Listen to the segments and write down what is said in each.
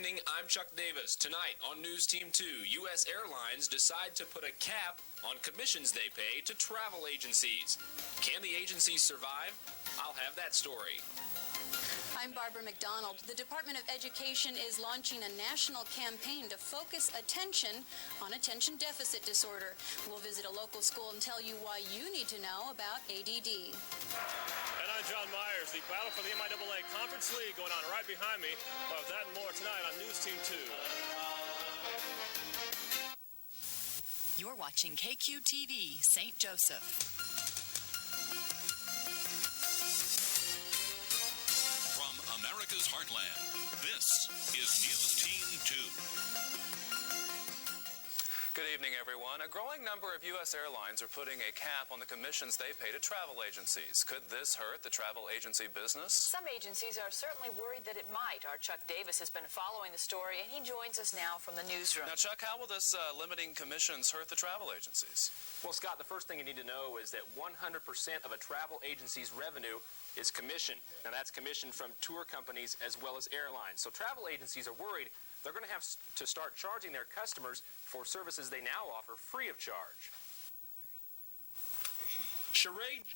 evening, I'm Chuck Davis. Tonight on NewsTeam 2, U.S. airlines decide to put a cap on commissions they pay to travel agencies. Can the agencies survive? I'll have that story. I'm Barbara McDonald. The Department of Education is launching a national campaign to focus attention on attention deficit disorder. We'll visit a local school and tell you why you need to know about ADD. And I'm John Myers. The battle for the MIAA Conference League going on right behind me. We'll have that and more tonight on NewsTeam 2. You're watching KQTV, St. Joseph. From America's heartland, this is NewsTeam 2. Good evening, everyone. A growing number of U.S. airlines are putting a cap on the commissions they pay to travel agencies. Could this hurt the travel agency business? Some agencies are certainly worried that it might. Our Chuck Davis has been following the story, and he joins us now from the newsroom. Now, Chuck, how will this limiting commissions hurt the travel agencies? Well, Scott, the first thing you need to know is that 100% of a travel agency's revenue is commission. Now, that's commission from tour companies as well as airlines. So travel agencies are worried they're going to have to start charging their customers for services they now offer free of charge. Charade.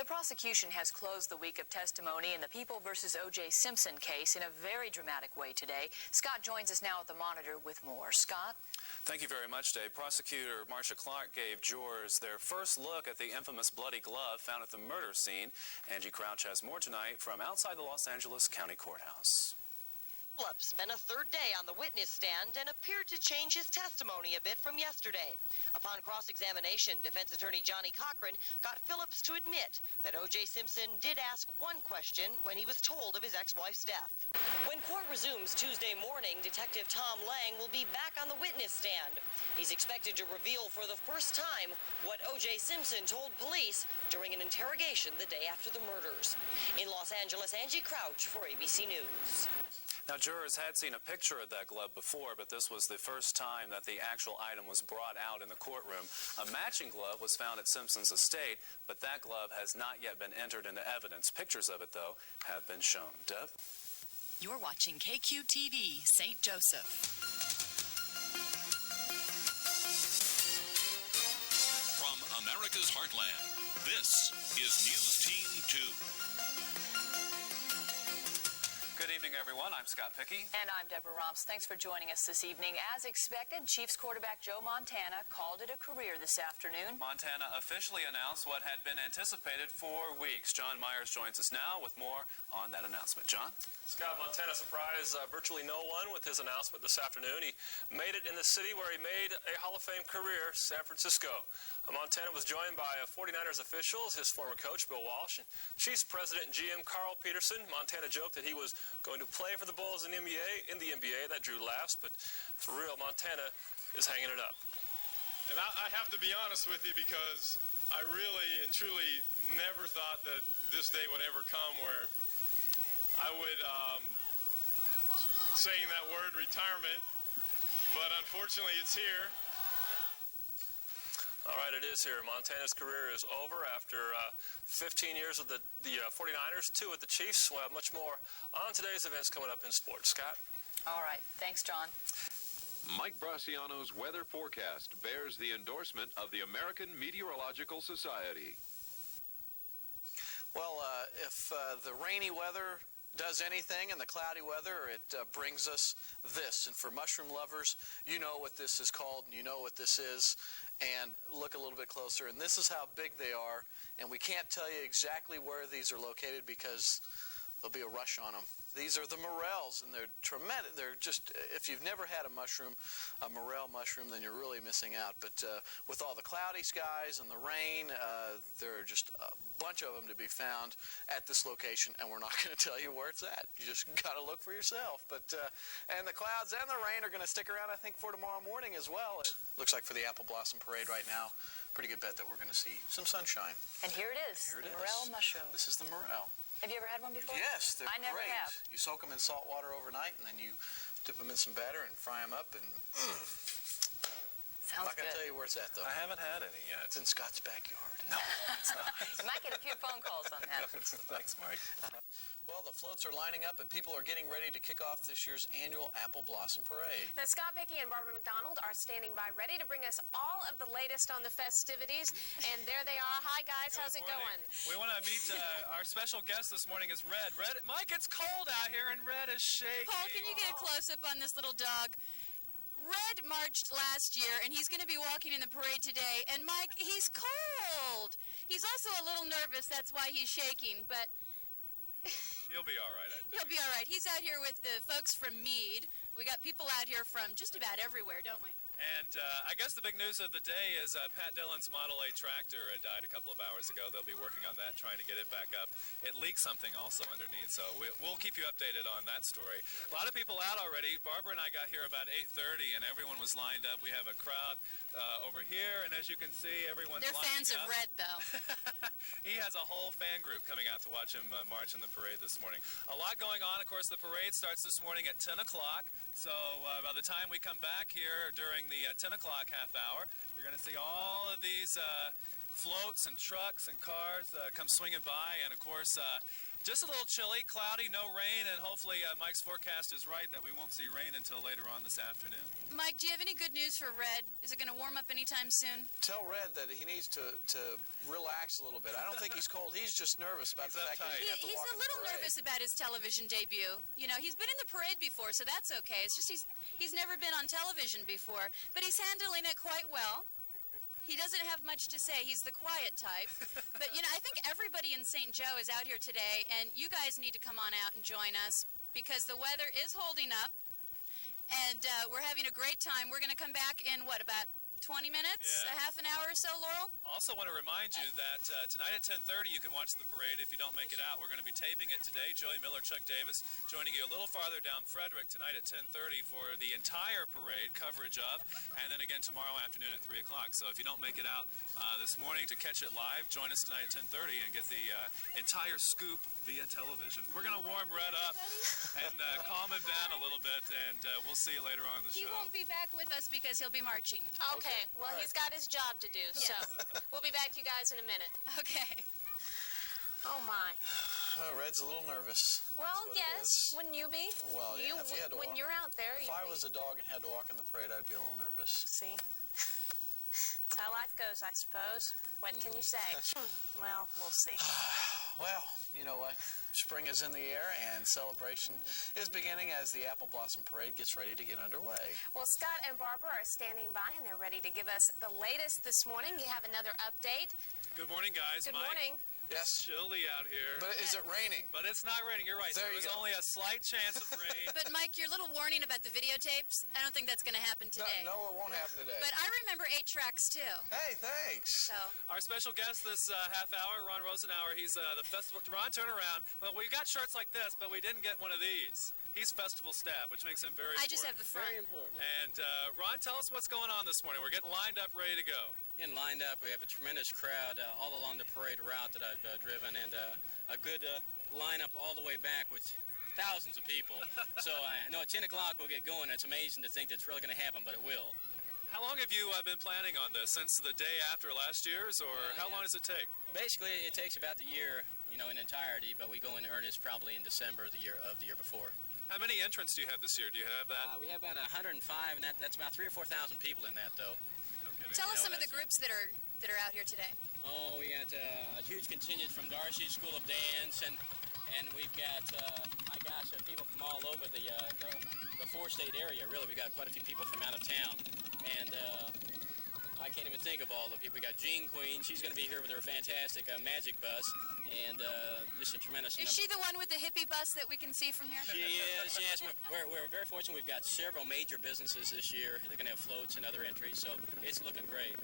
The prosecution has closed the week of testimony in the People versus O.J. Simpson case in a very dramatic way today. Scott joins us now at the Monitor with more. Scott? Thank you very much, Dave. Prosecutor Marcia Clark gave jurors their first look at the infamous bloody glove found at the murder scene. Angie Crouch has more tonight from outside the Los Angeles County Courthouse. Phillips spent a third day on the witness stand and appeared to change his testimony a bit from yesterday. Upon cross-examination, defense attorney Johnny Cochran got Phillips to admit that O.J. Simpson did ask one question when he was told of his ex-wife's death. When court resumes Tuesday morning, Detective Tom Lang will be back on the witness stand. He's expected to reveal for the first time what O.J. Simpson told police during an interrogation the day after the murders. In Los Angeles, Angie Crouch for ABC News. Now, jurors had seen a picture of that glove before, but this was the first time that the actual item was brought out in the courtroom. A matching glove was found at Simpson's estate, but that glove has not yet been entered into evidence. Pictures of it, though, have been shown. Deb? You're watching KQTV, St. Joseph. From America's heartland, this is NewsTeam 2. Good evening, everyone. I'm Scott Pickey. And I'm Deborah Romps. Thanks for joining us this evening. As expected, Chiefs quarterback Joe Montana called it a career this afternoon. Montana officially announced what had been anticipated for weeks. John Myers joins us now with more on that announcement. John? Scott, Montana surprised virtually no one with his announcement this afternoon. He made it in the city where he made a Hall of Fame career, San Francisco. Montana was joined by 49ers officials, his former coach, Bill Walsh, and Chiefs president and GM Carl Peterson. Montana joked that he was going to play for the Bulls in the NBA. That drew laughs, but for real, Montana is hanging it up. And I have to be honest with you, because I really and truly never thought that this day would ever come where I would saying that word retirement, but unfortunately it's here. All right, it is here. Montana's career is over after 15 years with the 49ers, 2 with the Chiefs. We'll have much more on today's events coming up in sports. Scott? All right. Thanks, John. Mike Brasiano's weather forecast bears the endorsement of the American Meteorological Society. Well, if the rainy weather does anything and the cloudy weather, it brings us this. And for mushroom lovers, you know what this is called and you know what this is. And look a little bit closer, and this is how big they are. And we can't tell you exactly where these are located because there'll be a rush on them. These are the morels, and they're tremendous. They're just, if you've never had a morel mushroom, then you're really missing out. But with all the cloudy skies and the rain, there are just a bunch of them to be found at this location, and we're not going to tell you where it's at. You just got to look for yourself. But and the clouds and the rain are going to stick around, I think, for tomorrow morning as well. It looks like for the apple blossom parade right now, pretty good bet that we're going to see some sunshine. And here it is, the morel mushroom. This is the morel. Have you ever had one before? Yes, they're I never great. have. You soak them in salt water overnight, and then you dip them in some batter and fry them up. And sounds I'm not going to good. tell you where it's at, though. I haven't had any yet. It's in Scott's backyard. No, it's not. You might get a few phone calls on that. Thanks, Mike. Well, the floats are lining up, and people are getting ready to kick off this year's annual Apple Blossom Parade. Now, Scott Bickey and Barbara McDonald are standing by ready to bring us all of the latest on the festivities. And there they are. Hi, guys. How's it going? We want to meet our special guest this morning is Red. Red, Mike, it's cold out here, and Red is shaking. Paul, can you get a close-up on this little dog? Red marched last year, and he's going to be walking in the parade today. And, Mike, he's cold. He's also a little nervous. That's why he's shaking. But He'll be all right, I think. he'll be all right. He's out here with the folks from Meade. We got people out here from just about everywhere, don't we? And I guess the big news of the day is Pat Dillon's Model A tractor died a couple of hours ago. They'll be working on that, trying to get it back up. It leaked something also underneath, so we'll keep you updated on that story. A lot of people out already. Barbara and I got here about 8:30, and everyone was lined up. We have a crowd over here, and as you can see, everyone's They're lining fans of up. Red, though. He has a whole fan group coming out to watch him march in the parade this morning. A lot going on. Of course, the parade starts this morning at 10 o'clock. So by the time we come back here during the 10 o'clock half hour, you're going to see all of these floats and trucks and cars come swinging by. And, of course, just a little chilly, cloudy, no rain, and hopefully Mike's forecast is right that we won't see rain until later on this afternoon. Mike, do you have any good news for Red? Is it going to warm up anytime soon? Tell Red that he needs to relax a little bit. I don't think he's cold. He's just nervous about the fact that he's going to have to He's walk a in the little parade. nervous about his television debut. You know, he's been in the parade before, so that's okay. It's just he's never been on television before, but he's handling it quite well. He doesn't have much to say. He's the quiet type. But, you know, I think everybody in St. Joe is out here today, and you guys need to come on out and join us because the weather is holding up, and we're having a great time. We're going to come back in, what, about 20 minutes, Yeah. a half an hour or so, Laurel? Also want to remind you that tonight at 10:30 you can watch the parade if you don't make it out. We're going to be taping it today. Joey Miller, Chuck Davis joining you a little farther down Frederick tonight at 10:30 for the entire parade coverage of, and then again tomorrow afternoon at 3 o'clock. So if you don't make it out this morning to catch it live, join us tonight at 10:30 and get the entire scoop via television. We're going to warm Red up and calm him down a little bit, and we'll see you later on in the He show. won't be back with us because he'll be marching. Okay, well, he's got his job to do, so we'll be back to you guys in a minute. Okay. Oh, my. Oh, Red's a little nervous. Well, That's what it yes, is. wouldn't you be? Well, yeah, if you had to when walk- you're out there, If I was a dog and had to walk in the parade, I'd be a little nervous. See? That's how life goes, I suppose. What can you say? Well, we'll see. Well, you know what? Spring is in the air, and celebration is beginning as the Apple Blossom Parade gets ready to get underway. Well, Scott and Barbara are standing by, and they're ready to give us the latest this morning. You have another update. Good morning, guys. Good Mike. morning. Yes. Chilly out here. But is it raining? But it's not raining. You're right. There There you was go. only a slight chance of rain. But, Mike, your little warning about the videotapes, I don't think that's going to happen today. No, it won't happen today. But I remember 8 tracks, too. Hey, thanks. So, Our special guest this half hour, Ron Rosenauer, he's the festival. Ron, turn around. Well, we got shirts like this, but we didn't get one of these. He's festival staff, which makes him very I important. just have the front. And Ron, tell us what's going on this morning. We're getting lined up, ready to go. Getting lined up. We have a tremendous crowd all along the parade route that I've driven, and a good lineup all the way back with thousands of people. So I know at 10 o'clock we'll get going. It's amazing to think that's really going to happen, but it will. How long have you been planning on this? Since the day after last year's, or how long does it take? Basically, it takes about the year, in entirety, but we go in earnest probably in December of the year before. How many entrants do you have this year? Do you have that? We have about 105, and that's about 3,000 or 4,000 people in that, though. No kidding. Tell us some of the groups that are out here today. Oh, we got a huge contingent from Darcy School of Dance, and we've got, my gosh, people from all over the four-state area, really. We got quite a few people from out of town, and I can't even think of all the people. We got Jean Queen. She's going to be here with her fantastic magic bus, and just a tremendous Is number. she the one with the hippie bus that we can see from here? She is, yes. We're very fortunate. We've got several major businesses this year. They're going to have floats and other entries, so it's looking great.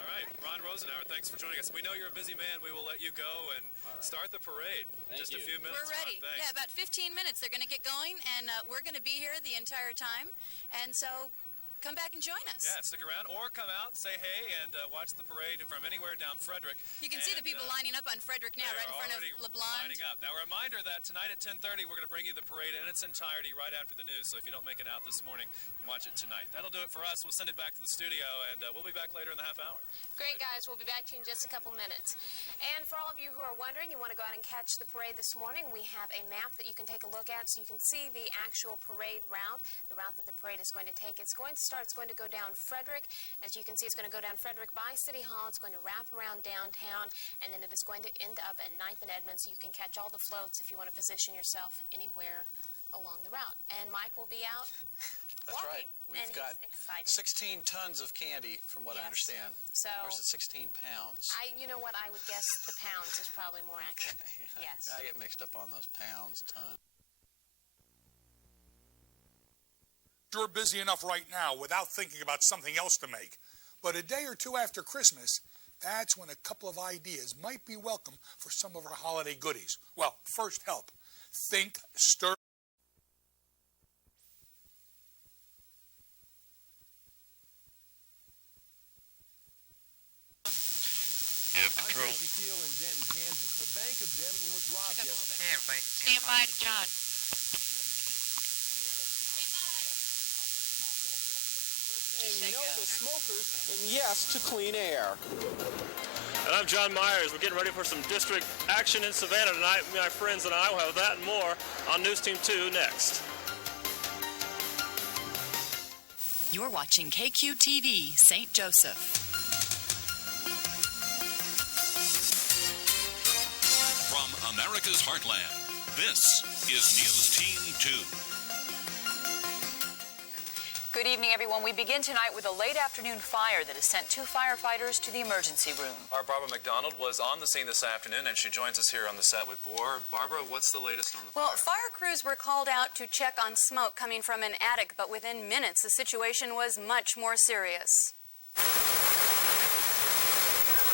All right, Ron Rosenauer, thanks for joining us. We know you're a busy man. We will let you go and start the parade. Thank Just you. a few minutes. We're ready. Ron, thanks. Yeah, about 15 minutes. They're going to get going, and we're going to be here the entire time. And so come back and join us. Yeah, stick around or come out, say hey, and watch the parade from anywhere down Frederick. You can see the people lining up on Frederick now, right in front of LeBlanc. Lining up. Now, a reminder that tonight at 10:30, we're going to bring you the parade in its entirety right after the news. So if you don't make it out this morning, watch it tonight. That'll do it for us. We'll send it back to the studio, and we'll be back later in the half hour. Great, guys. We'll be back to you in just a couple minutes. And for all of you who are wondering, you want to go out and catch the parade this morning, we have a map that you can take a look at so you can see the actual parade route, the route that the parade is going to take. It's going to go down Frederick. As you can see, it's going to go down Frederick by City Hall. It's going to wrap around downtown, and then it is going to end up at 9th and Edmonds, so you can catch all the floats if you want to position yourself anywhere along the route. And Mike will be out. That's walking, right. We've got 16 tons of candy, from what I understand. So, or is it 16 pounds? You know what? I would guess the pounds is probably more accurate. Okay. Yes. I get mixed up on those pounds, tons. You're busy enough right now without thinking about something else to make. But a day or two after Christmas, that's when a couple of ideas might be welcome for some of our holiday goodies. Well, first help. Think stir. Patrol. In Denton, Kansas. The Bank of Denton was robbed yesterday. Hey, everybody. Stand by to John. No to smokers and yes to clean air. And I'm John Myers. We're getting ready for some district action in Savannah tonight. My friends and I will have that and more on NewsTeam 2 next. You're watching KQTV St. Joseph. From America's heartland, this is NewsTeam 2. Good evening, everyone. We begin tonight with a late afternoon fire that has sent 2 firefighters to the emergency room. Our Barbara McDonald was on the scene this afternoon, and she joins us here on the set with Boar. Barbara, what's the latest on the fire? Well, fire crews were called out to check on smoke coming from an attic, but within minutes, the situation was much more serious.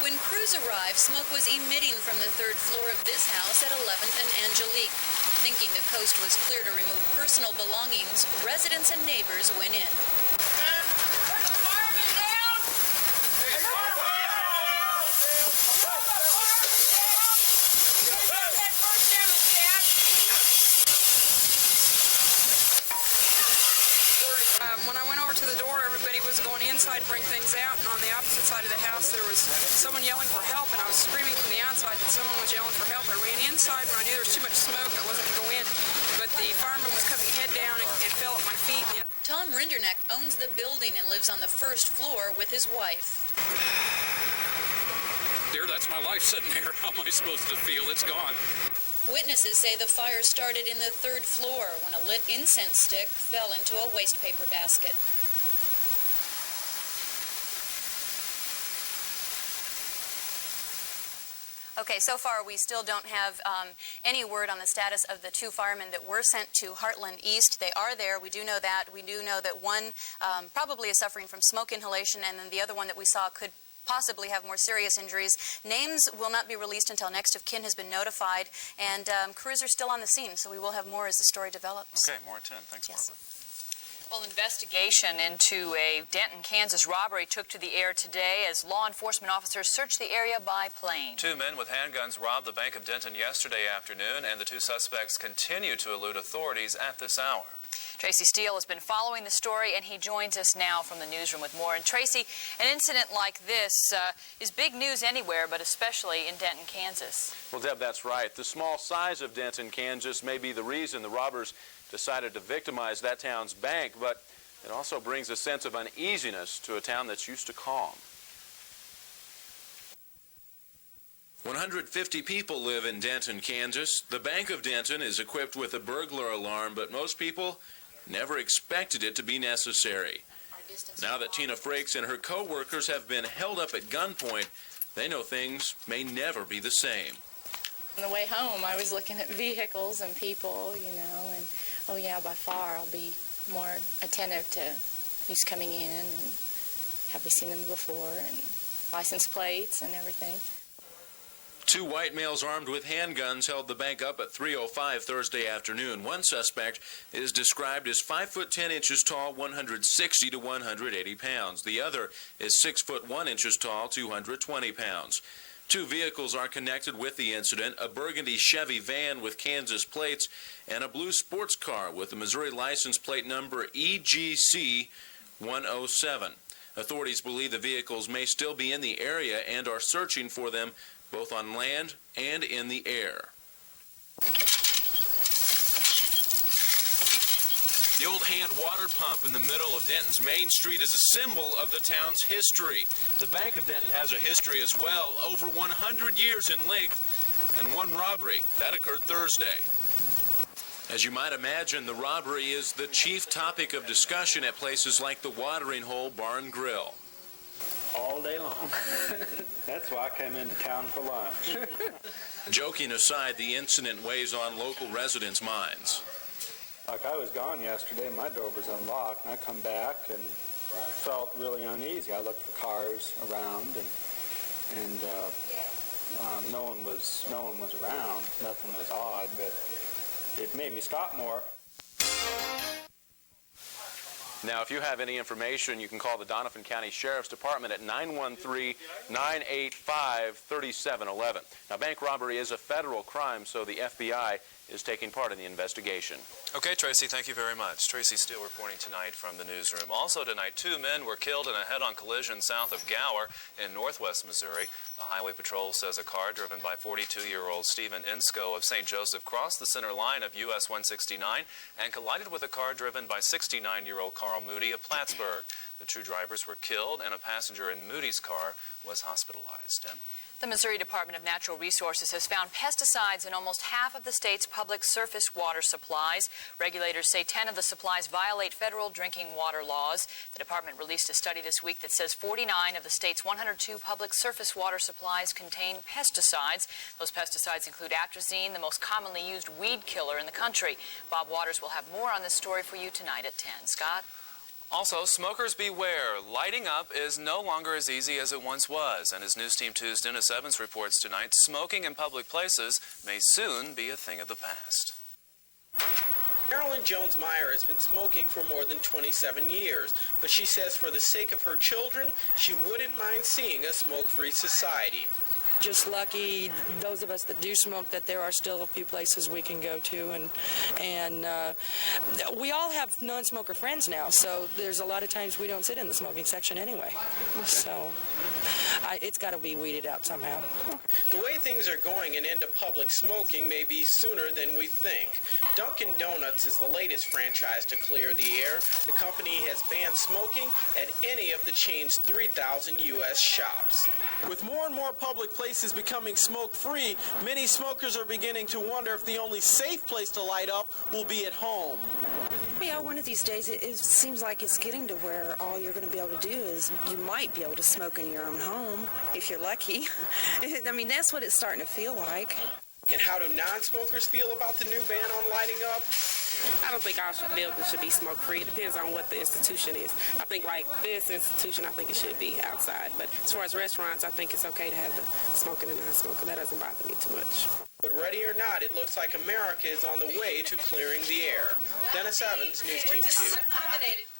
When crews arrived, smoke was emitting from the 3rd floor of this house at 11th and Angelique. Thinking the coast was clear to remove personal belongings, residents and neighbors went in. When I went over to the door, everybody was going inside to bring things out, and on the opposite side of the house, there was someone yelling for help, and I was screaming from the outside that someone was yelling for help. I ran inside when I knew there was too much smoke. I wasn't going to go in, but the fireman was coming head down and fell at my feet. Tom Rinderneck owns the building and lives on the 1st floor with his wife. Dear, that's my life sitting there. How am I supposed to feel? It's gone. Witnesses say the fire started in the 3rd floor when a lit incense stick fell into a waste paper basket. Okay, so far we still don't have any word on the status of the 2 firemen that were sent to Heartland East. They are there. We do know that. We do know that one probably is suffering from smoke inhalation, and then the other one that we saw could possibly have more serious injuries. Names will not be released until next of kin has been notified, and crews are still on the scene, so we will have more as the story develops. Okay, more at 10. Thanks, yes. Barbara. Well, investigation into a Denton, Kansas robbery took to the air today as law enforcement officers searched the area by plane. 2 men with handguns robbed the Bank of Denton yesterday afternoon, and the 2 suspects continue to elude authorities at this hour. Tracy Steele has been following the story, and he joins us now from the newsroom with more. And Tracy, an incident like this is big news anywhere, but especially in Denton, Kansas. Well, Deb, that's right. The small size of Denton, Kansas may be the reason the robbers decided to victimize that town's bank, but it also brings a sense of uneasiness to a town that's used to calm. 150 people live in Denton, Kansas. The Bank of Denton is equipped with a burglar alarm, but most people never expected it to be necessary. Now that Tina Frakes and her co-workers have been held up at gunpoint, they know things may never be the same. On the way home, I was looking at vehicles and people, and, oh yeah, by far I'll be more attentive to who's coming in and have we seen them before and license plates and everything. Two white males armed with handguns held the bank up at 3:05 Thursday afternoon. One suspect is described as 5 foot 10 inches tall, 160 to 180 pounds. The other is 6 foot 1 inches tall, 220 pounds. Two vehicles are connected with the incident, a burgundy Chevy van with Kansas plates and a blue sports car with the Missouri license plate number EGC 107. Authorities believe the vehicles may still be in the area and are searching for them both on land and in the air. The old hand water pump in the middle of Denton's Main Street is a symbol of the town's history. The Bank of Denton has a history as well, over 100 years in length, and one robbery. That occurred Thursday. As you might imagine, the robbery is the chief topic of discussion at places like the Watering Hole Bar and Grill. All day long. That's why I came into town for lunch. Joking aside, the incident weighs on local residents' minds. Like, I was gone yesterday, my door was unlocked, and I come back and felt really uneasy. I looked for cars around, and no one was around. Nothing was odd, but it made me stop more. Now, if you have any information, you can call the Doniphan County Sheriff's Department at 913-985-3711. Now, bank robbery is a federal crime, so the FBI is taking part in the investigation. Okay, Tracy, thank you very much. Tracy Steele reporting tonight from the newsroom. Also tonight, 2 men were killed in a head-on collision south of Gower in northwest Missouri. The Highway Patrol says a car driven by 42-year-old Stephen Insko of St. Joseph crossed the center line of US 169 and collided with a car driven by 69-year-old Carl Moody of Plattsburgh. The 2 drivers were killed, and a passenger in Moody's car was hospitalized. Deb? The Missouri Department of Natural Resources has found pesticides in almost half of the state's public surface water supplies. Regulators say 10 of the supplies violate federal drinking water laws. The department released a study this week that says 49 of the state's 102 public surface water supplies contain pesticides. Those pesticides include atrazine, the most commonly used weed killer in the country. Bob Waters will have more on this story for you tonight at 10. Scott? Also, smokers beware. Lighting up is no longer as easy as it once was. And as NewsTeam 2's Dennis Evans reports tonight, smoking in public places may soon be a thing of the past. Marilyn Jones-Meyer has been smoking for more than 27 years, but she says for the sake of her children, she wouldn't mind seeing a smoke-free society. Just lucky, those of us that do smoke, that there are still a few places we can go to, and we all have non-smoker friends now, so there's a lot of times we don't sit in the smoking section anyway. So it's got to be weeded out somehow. The way things are going, an end to public smoking may be sooner than we think. Dunkin' Donuts is the latest franchise to clear the air. The company has banned smoking at any of the chain's 3,000 U.S. shops. With more and more public places becoming smoke-free, many smokers are beginning to wonder if the only safe place to light up will be at home. Yeah, one of these days it seems like it's getting to where all you're going to be able to do is you might be able to smoke in your own home if you're lucky. I mean, that's what it's starting to feel like. And how do non-smokers feel about the new ban on lighting up? I don't think our building should be smoke-free. It depends on what the institution is. I think like this institution, I think it should be outside. But as far as restaurants, I think it's okay to have the smoking and non-smoking. That doesn't bother me too much. But ready or not, it looks like America is on the way to clearing the air. Dennis Evans, NewsTeam 2.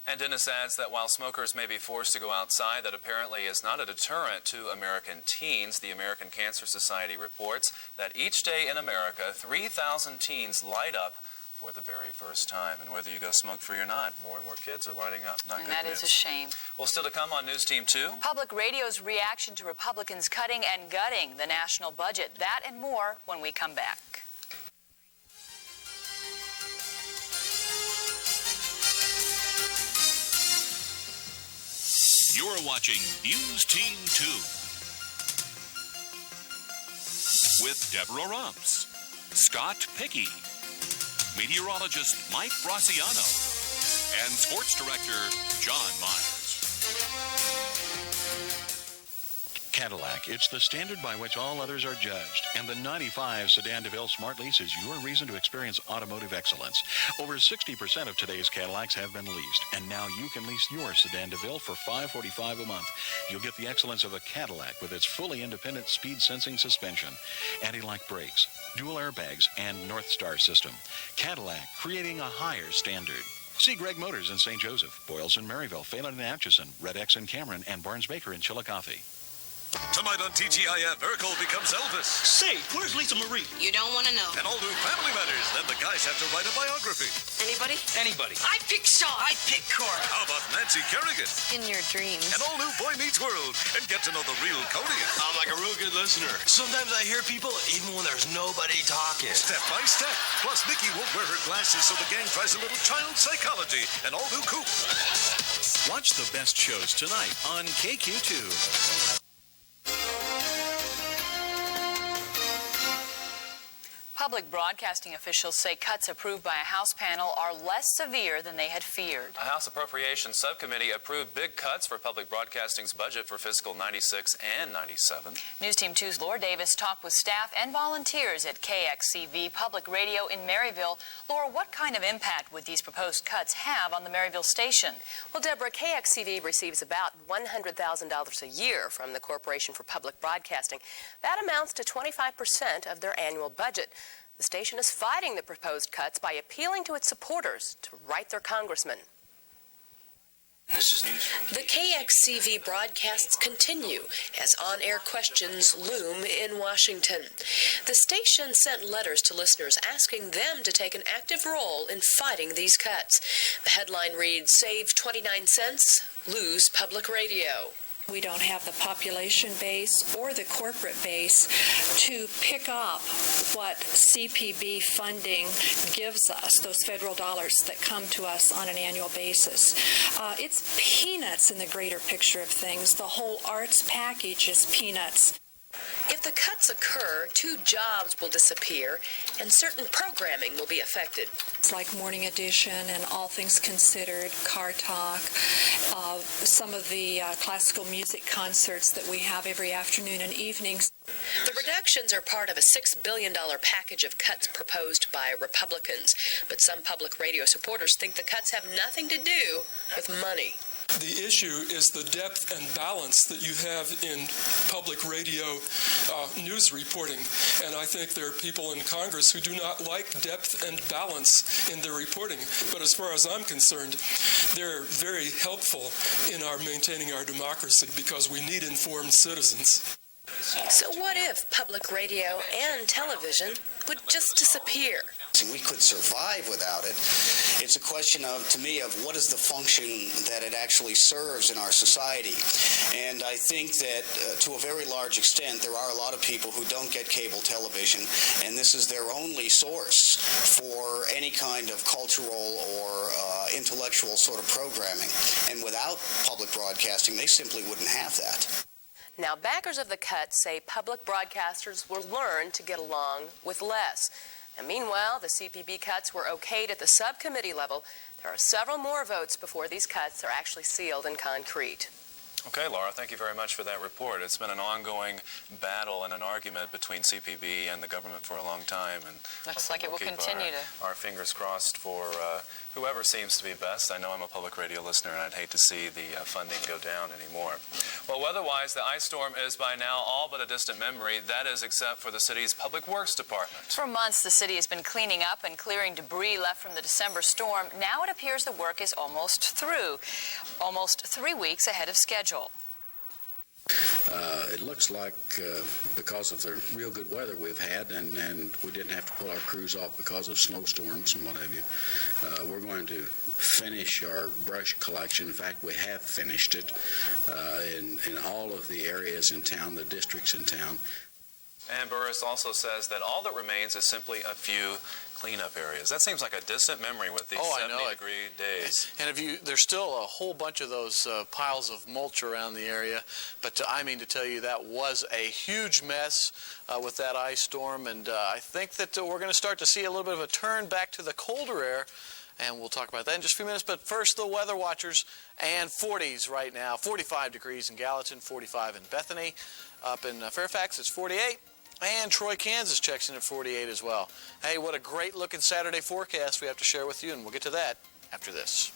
And Dennis adds that while smokers may be forced to go outside, that apparently is not a deterrent to American teens. The American Cancer Society reports that each day in America, 3,000 teens light up for the very first time. And whether you go smoke-free or not, more and more kids are lighting up. Not and good that news. is a shame. Well, still to come on NewsTeam 2. Public radio's reaction to Republicans cutting and gutting the national budget. That and more when we come back. You're watching NewsTeam 2 with Deborah Rumps, Scott Pickey, meteorologist Mike Braciano, and sports director John Myers. Cadillac, it's the standard by which all others are judged, and the 95 Sedan DeVille Smart Lease is your reason to experience automotive excellence. Over 60% of today's Cadillacs have been leased, and now you can lease your Sedan DeVille for $545 a month. You'll get the excellence of a Cadillac with its fully independent speed-sensing suspension, anti-lock brakes, dual airbags, and North Star system. Cadillac, creating a higher standard. See Greg Motors in St. Joseph, Boyles in Maryville, Phelan in Atchison, Red X in Cameron, and Barnes Baker in Chillicothe. Tonight on TGIF, Urkel becomes Elvis. Say, where's Lisa Marie? You don't want to know. And all new Family Matters. Then the guys have to write a biography. Anybody? Anybody. I pick Sean. I pick Cora. How about Nancy Kerrigan? In your dreams. And all new Boy Meets World. And get to know the real Cody. I'm like a real good listener. Sometimes I hear people even when there's nobody talking. Step by step. Plus, Nikki won't wear her glasses, so the gang tries a little child psychology. And all new Coop. Watch the best shows tonight on KQ2. Public broadcasting officials say cuts approved by a House panel are less severe than they had feared. A House Appropriations Subcommittee approved big cuts for public broadcasting's budget for fiscal 96 and 97. NewsTeam 2's Laura Davis talked with staff and volunteers at KXCV Public Radio in Maryville. Laura, what kind of impact would these proposed cuts have on the Maryville station? Well, Deborah, KXCV receives about $100,000 a year from the Corporation for Public Broadcasting. That amounts to 25% of their annual budget. The station is fighting the proposed cuts by appealing to its supporters to write their congressman. The KXCV broadcasts continue as on-air questions loom in Washington. The station sent letters to listeners asking them to take an active role in fighting these cuts. The headline reads, "Save 29 cents, lose public radio." We don't have the population base or the corporate base to pick up what CPB funding gives us, those federal dollars that come to us on an annual basis. It's peanuts in the greater picture of things. The whole arts package is peanuts. If the cuts occur, 2 jobs will disappear and certain programming will be affected. It's like Morning Edition and All Things Considered, Car Talk, some of the classical music concerts that we have every afternoon and evenings. The reductions are part of a $6 billion package of cuts proposed by Republicans, but some public radio supporters think the cuts have nothing to do with money. The issue is the depth and balance that you have in public radio news reporting. And I think there are people in Congress who do not like depth and balance in their reporting. But as far as I'm concerned, they're very helpful in our maintaining our democracy because we need informed citizens. So what if public radio and television would just disappear? We could survive without it. It's a question of, to me, of what is the function that it actually serves in our society. And I think that to a very large extent, there are a lot of people who don't get cable television, and this is their only source for any kind of cultural or intellectual sort of programming. And without public broadcasting, they simply wouldn't have that. Now, backers of the cuts say public broadcasters will learn to get along with less. And meanwhile, the CPB cuts were okayed at the subcommittee level. There are several more votes before these cuts are actually sealed in concrete. Okay, Laura, thank you very much for that report. It's been an ongoing battle and an argument between CPB and the government for a long time. And looks like it will continue to. Our fingers crossed for whoever seems to be best. I know I'm a public radio listener, and I'd hate to see the funding go down anymore. Well, weather-wise, the ice storm is by now all but a distant memory. That is except for the city's Public Works Department. For months, the city has been cleaning up and clearing debris left from the December storm. Now it appears the work is almost through, almost 3 weeks ahead of schedule. It looks like because of the real good weather we've had and we didn't have to pull our crews off because of snowstorms and what have you, we're going to finish our brush collection. In fact, we have finished it in all of the areas in town, the districts in town. And Burris also says that all that remains is simply a few cleanup areas. That seems like a distant memory with these 70-degree days. And there's still a whole bunch of those piles of mulch around the area. But I mean to tell you, that was a huge mess with that ice storm. And I think that we're going to start to see a little bit of a turn back to the colder air and we'll talk about that in just a few minutes. But first, the weather watchers, and 40s right now. 45 degrees in Gallatin, 45 in Bethany. Up in Fairfax, it's 48. And Troy, Kansas checks in at 48 as well. Hey, what a great-looking Saturday forecast we have to share with you, and we'll get to that after this.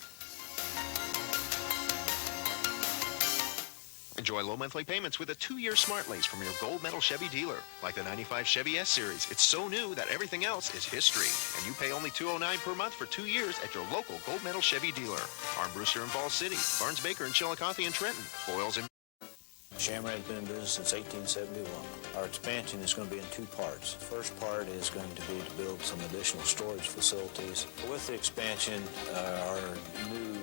Enjoy low monthly payments with a 2-year Smart Lease from your Gold Medal Chevy dealer. Like the 95 Chevy S-Series, it's so new that everything else is history. And you pay only $209 per month for 2 years at your local Gold Medal Chevy dealer. Armbruster in Falls City, Barnes Baker in Chillicothe and Trenton, Boyles in... Shamrock's been in business since 1871. Our expansion is going to be in 2 parts. The first part is going to be to build some additional storage facilities. With the expansion, our new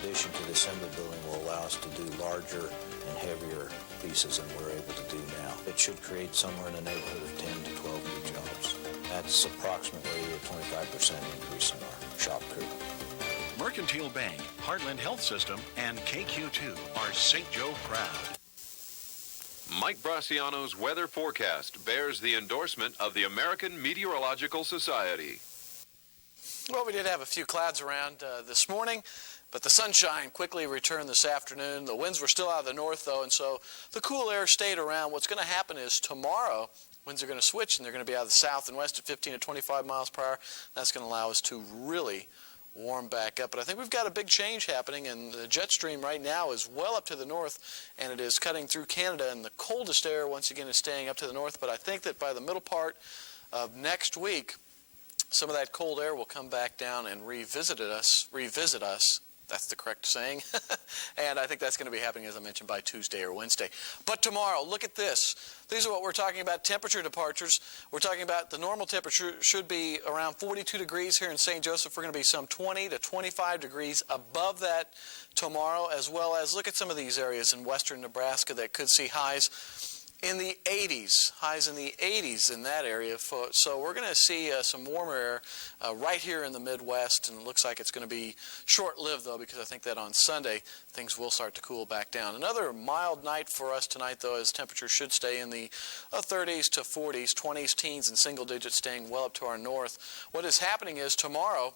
addition to the assembly building will allow us to do larger and heavier pieces than we're able to do now. It should create somewhere in the neighborhood of 10 to 12 new jobs. That's approximately a 25% increase in our shop crew. Mercantile Bank, Heartland Health System, and KQ2 are St. Joe proud. Mike Brasiano's weather forecast bears the endorsement of the American Meteorological Society. Well, we did have a few clouds around this morning, but the sunshine quickly returned this afternoon. The winds were still out of the north, though, and so the cool air stayed around. What's going to happen is tomorrow, winds are going to switch, and they're going to be out of the south and west at 15 to 25 miles per hour. That's going to allow us to really warm back up. But I think we've got a big change happening, and the jet stream right now is well up to the north, and it is cutting through Canada, and the coldest air once again is staying up to the north. But I think that by the middle part of next week, some of that cold air will come back down and revisit us. That's the correct saying. And I think that's going to be happening, as I mentioned, by Tuesday or Wednesday. But tomorrow, look at this. These are what we're talking about, temperature departures. We're talking about the normal temperature should be around 42 degrees here in St. Joseph. We're going to be some 20 to 25 degrees above that tomorrow, as well as look at some of these areas in western Nebraska that could see highs in the 80s, highs in the 80s in that area. So we're going to see some warmer air right here in the Midwest, and it looks like it's going to be short-lived, though, because I think that on Sunday things will start to cool back down. Another mild night for us tonight, though, as temperatures should stay in the 30s to 40s, 20s, teens, and single digits, staying well up to our north. What is happening is tomorrow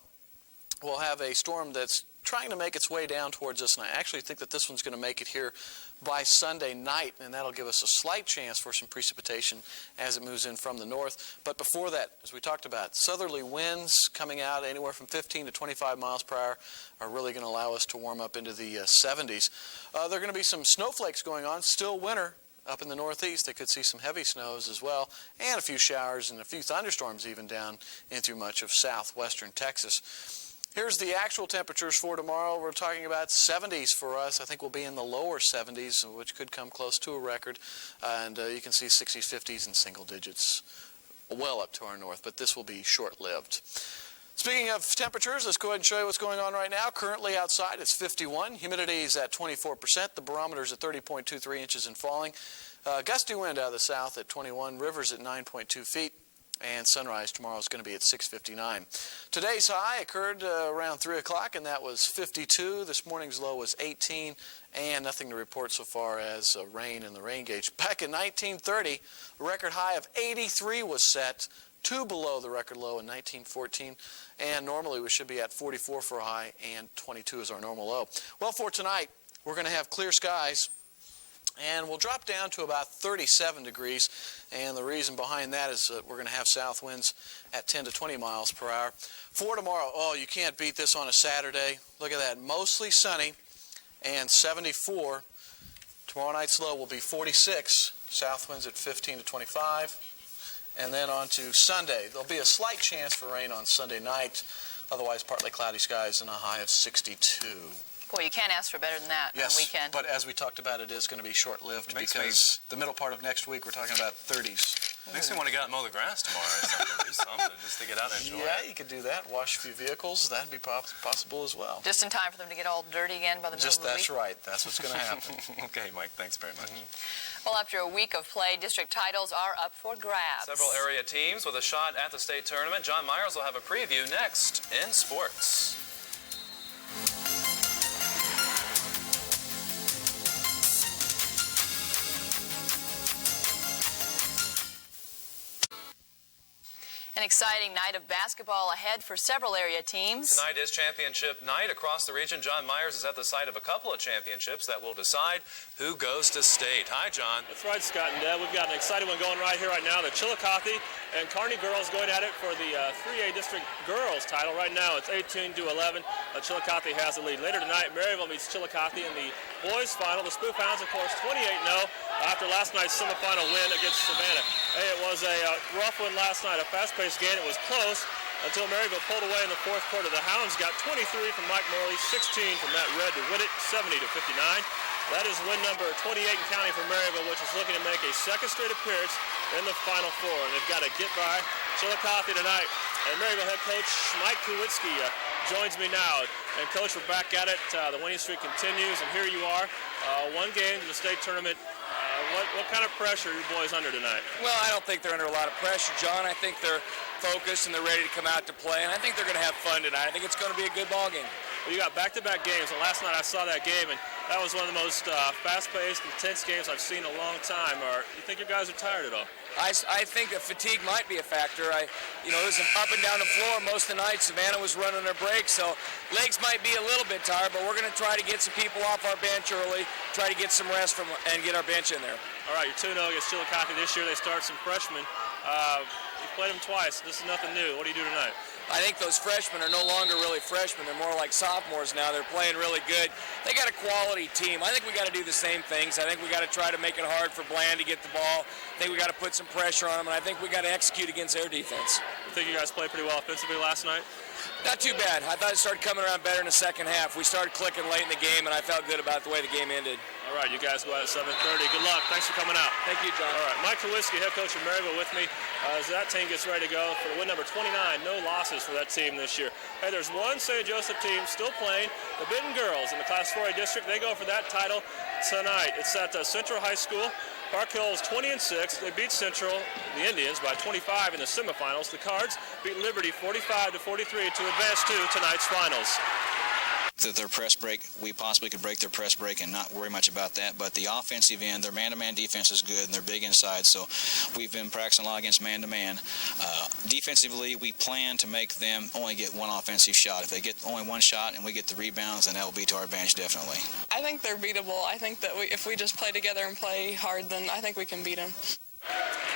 we'll have a storm that's trying to make its way down towards us, and I actually think that this one's going to make it here by Sunday night, and that'll give us a slight chance for some precipitation as it moves in from the north. But before that, as we talked about, southerly winds coming out anywhere from 15 to 25 miles per hour are really going to allow us to warm up into the 70s. There are going to be some snowflakes going on, still winter up in the northeast. They could see some heavy snows as well, and a few showers and a few thunderstorms even down into much of southwestern Texas. Here's the actual temperatures for tomorrow. We're talking about 70s for us. I think we'll be in the lower 70s, which could come close to a record. And you can see 60s, 50s, and single digits well up to our north, but this will be short-lived. Speaking of temperatures, let's go ahead and show you what's going on right now. Currently outside, it's 51. Humidity is at 24%. The barometer is at 30.23 inches and falling. Gusty wind out of the south at 21. Rivers at 9.2 feet. And sunrise tomorrow is going to be at 6:59. Today's high occurred around 3 o'clock, and that was 52. This morning's low was 18, and nothing to report so far as rain in the rain gauge. Back in 1930, the record high of 83 was set, 2 below the record low in 1914, and normally we should be at 44 for a high, and 22 is our normal low. Well, for tonight, we're going to have clear skies, and we'll drop down to about 37 degrees, and the reason behind that is that we're going to have south winds at 10 to 20 miles per hour. For tomorrow, oh, you can't beat this on a Saturday. Look at that, mostly sunny and 74. Tomorrow night's low will be 46, south winds at 15 to 25. And then on to Sunday. There'll be a slight chance for rain on Sunday night, otherwise partly cloudy skies and a high of 62. Boy, you can't ask for better than that on the weekend. But as we talked about, it is going to be short-lived because the middle part of next week, we're talking about 30s. Makes me want to get out and mow the grass tomorrow or something. Do something just to get out and enjoy it. Yeah, you could do that. Wash a few vehicles. That'd be possible as well. Just in time for them to get all dirty again by the middle of the week? That's right. That's what's going to happen. Okay, Mike, thanks very much. Well, after a week of play, district titles are up for grabs. Several area teams with a shot at the state tournament. John Myers will have a preview next in sports. And An exciting night of basketball ahead for several area teams. Tonight is championship night across the region. John Myers is at the site of a couple of championships that will decide who goes to state. Hi, John. That's right, Scott and Deb. We've got an exciting one going right here, right now. The Chillicothe and Kearney girls going at it for the 3A district girls title. Right now, it's 18-11. Chillicothe has the lead. Later tonight, Maryville meets Chillicothe in the boys' final. The Spoof Hounds, of course, 28-0 after last night's semifinal win against Savannah. Hey, it was a rough one last night, a fast-paced game. It was close until Maryville pulled away in the fourth quarter. The Hounds got 23 from Mike Morley, 16 from Matt Red to win it, 70-59. That is win number 28 in county for Maryville, which is looking to make a second straight appearance in the Final Four. And they've got to get by Chillicothe tonight. And Maryville head coach Mike Kuwitzki joins me now. And, Coach, we're back at it. The winning streak continues, and here you are. One game to the state tournament. What kind of pressure are you boys under tonight? Well, I don't think they're under a lot of pressure, John. I think they're focused and they're ready to come out to play, and I think they're going to have fun tonight. I think it's going to be a good ball game. Well, you got back-to-back games, and last night I saw that game, and that was one of the most fast-paced, intense games I've seen in a long time. You think your guys are tired at all? I think that fatigue might be a factor. It was up and down the floor most of the night. Savannah was running their break, so legs might be a little bit tired, but we're going to try to get some people off our bench early, try to get some rest and get our bench in there. All right, you're 2-0 against Chillicothe this year. They start some freshmen. You've played them twice. This is nothing new. What do you do tonight? I think those freshmen are no longer really freshmen. They're more like sophomores now. They're playing really good. They got a quality team. I think we got to do the same things. I think we got to try to make it hard for Bland to get the ball. I think we got to put some pressure on them, and I think we got to execute against their defense. You think you guys played pretty well offensively last night? Not too bad. I thought it started coming around better in the second half. We started clicking late in the game, and I felt good about the way the game ended. All right, you guys go out at 7:30. Good luck. Thanks for coming out. Thank you, John. All right, Mike Kuwitzki, head coach of Maryville, with me as that team gets ready to go for win number 29. No losses for that team this year. Hey, there's one St. Joseph team still playing, the Benton girls in the Class 4A district. They go for that title tonight. It's at Central High School. Park Hill is 20-6. They beat Central, the Indians, by 25 in the semifinals. The Cards beat Liberty 45-43 to advance to tonight's finals. Their press break, we possibly could break their press break and not worry much about that, but the offensive end, their man-to-man defense is good, and they're big inside, so we've been practicing a lot against man-to-man. Defensively, we plan to make them only get one offensive shot. If they get only one shot and we get the rebounds, then that will be to our advantage, definitely. I think they're beatable. I think that if we just play together and play hard, then I think we can beat them.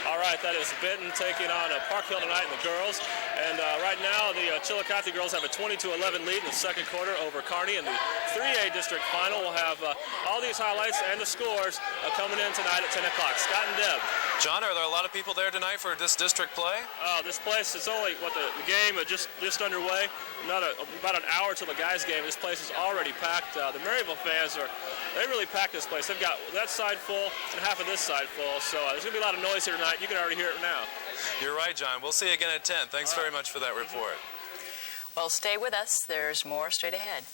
All right, that is Benton taking on Park Hill tonight and the girls. And right now, the Chillicothe girls have a 20-11 lead in the second quarter over Kearney. And the 3A district final will have all these highlights and the scores coming in tonight at 10 o'clock. Scott and Deb. John, are there a lot of people there tonight for this district play? This place, it's only, the game just underway. About an hour till the guys' game. This place is already packed. The Maryville fans they really packed this place. They've got that side full and half of this side full. So there's going to be a lot of noise here tonight. You can already hear it now. You're right, John. We'll see you again at 10. Thanks very much for that report. Well, stay with us. There's more straight ahead.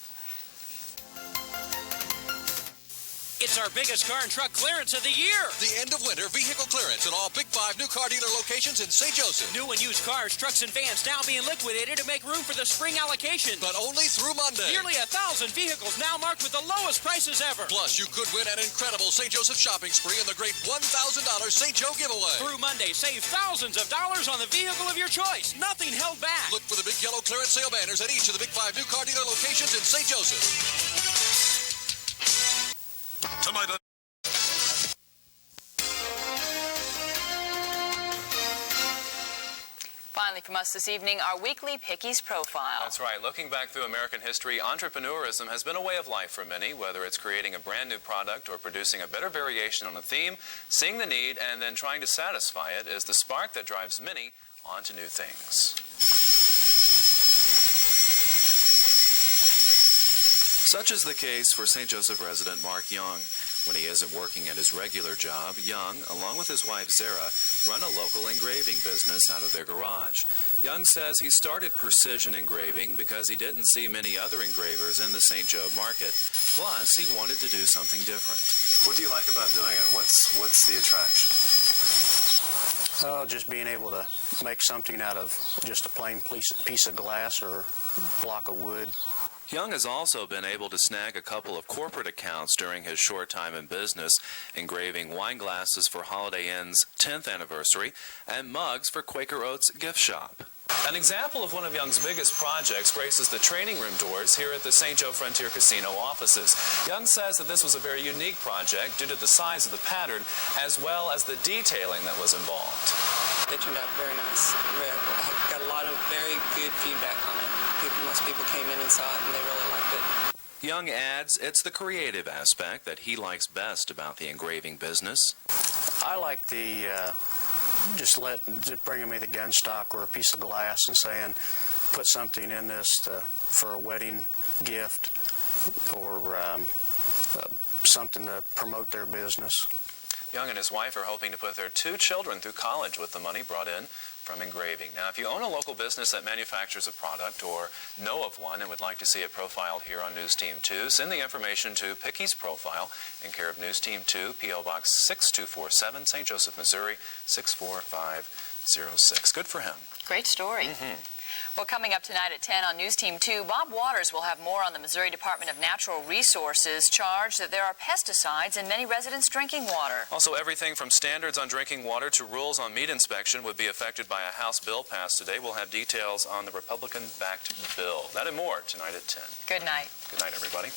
It's our biggest car and truck clearance of the year. The end of winter vehicle clearance at all Big 5 new car dealer locations in St. Joseph. New and used cars, trucks, and vans now being liquidated to make room for the spring allocation. But only through Monday. Nearly 1,000 vehicles now marked with the lowest prices ever. Plus, you could win an incredible St. Joseph shopping spree in the great $1,000 St. Joe giveaway. Through Monday, save thousands of dollars on the vehicle of your choice. Nothing held back. Look for the big yellow clearance sale banners at each of the Big 5 new car dealer locations in St. Joseph. Tonight on Finally from us this evening, our weekly Pickies Profile. That's right. Looking back through American history, entrepreneurism has been a way of life for many, whether it's creating a brand new product or producing a better variation on a theme. Seeing the need and then trying to satisfy it is the spark that drives many onto new things. Such is the case for St. Joseph resident Mark Young. When he isn't working at his regular job, Young, along with his wife Zara, run a local engraving business out of their garage. Young says he started precision engraving because he didn't see many other engravers in the St. Joe market. Plus, he wanted to do something different. What do you like about doing it? What's the attraction? Oh, just being able to make something out of just a plain piece of glass or block of wood. Young has also been able to snag a couple of corporate accounts during his short time in business, engraving wine glasses for Holiday Inn's 10th anniversary and mugs for Quaker Oats gift shop. An example of one of Young's biggest projects graces the training room doors here at the St. Joe Frontier Casino offices. Young says that this was a very unique project due to the size of the pattern as well as the detailing that was involved. They turned out very nice. I got a lot of very good feedback on it. Most people came in and saw it, and they really liked it. Young adds it's the creative aspect that he likes best about the engraving business. I like the just bringing me the gun stock or a piece of glass and saying, put something in this for a wedding gift or something to promote their business. Young and his wife are hoping to put their 2 children through college with the money brought in from engraving. Now, if you own a local business that manufactures a product or know of one and would like to see it profiled here on NewsTeam 2, send the information to Picky's Profile in care of NewsTeam 2, P.O. Box 6247, St. Joseph, Missouri, 64506. Good for him. Great story. Well, coming up tonight at 10 on NewsTeam 2, Bob Waters will have more on the Missouri Department of Natural Resources charge that there are pesticides in many residents' drinking water. Also, everything from standards on drinking water to rules on meat inspection would be affected by a House bill passed today. We'll have details on the Republican-backed bill. That and more tonight at 10. Good night. Good night, everybody.